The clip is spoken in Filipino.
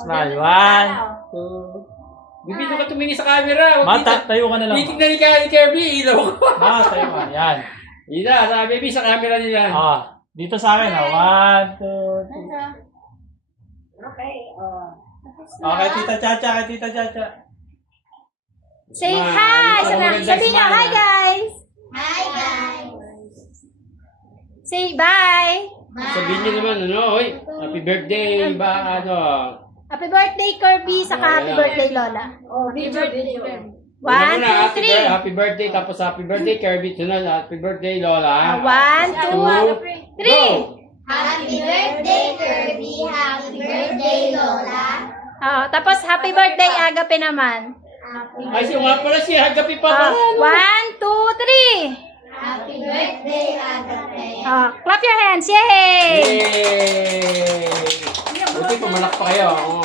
Smile. 1, 2. Bibito ka tumingin sa camera. Tayo ka na lang. Titignan ni Kirby, ilaw ko. Tayo ka. Yan. Ida, sa baby sa camera nila. Dito sa akin. 1, 2, 3. Okay, Okay, Tita Chacha. Kay Tita Chacha. Say hi! Sabihin niyo, hi guys! Hi guys! Say bye! Sabihin niyo naman, happy birthday, Happy birthday, Kirby, saka happy birthday, Lola. Video. 1, 2, 3. Happy birthday, tapos happy birthday, Kirby. Sunod, happy birthday, Lola. 1, 2, 3. Happy birthday, Kirby! Happy birthday, Lola! Tapos happy birthday, Agape naman. Ay, siya nga pala siya. Hagapi pa pala. 1, 2, 3. Happy birthday, Agape! Clap your hands, yay! Yay! Buti pumalak pa kayo.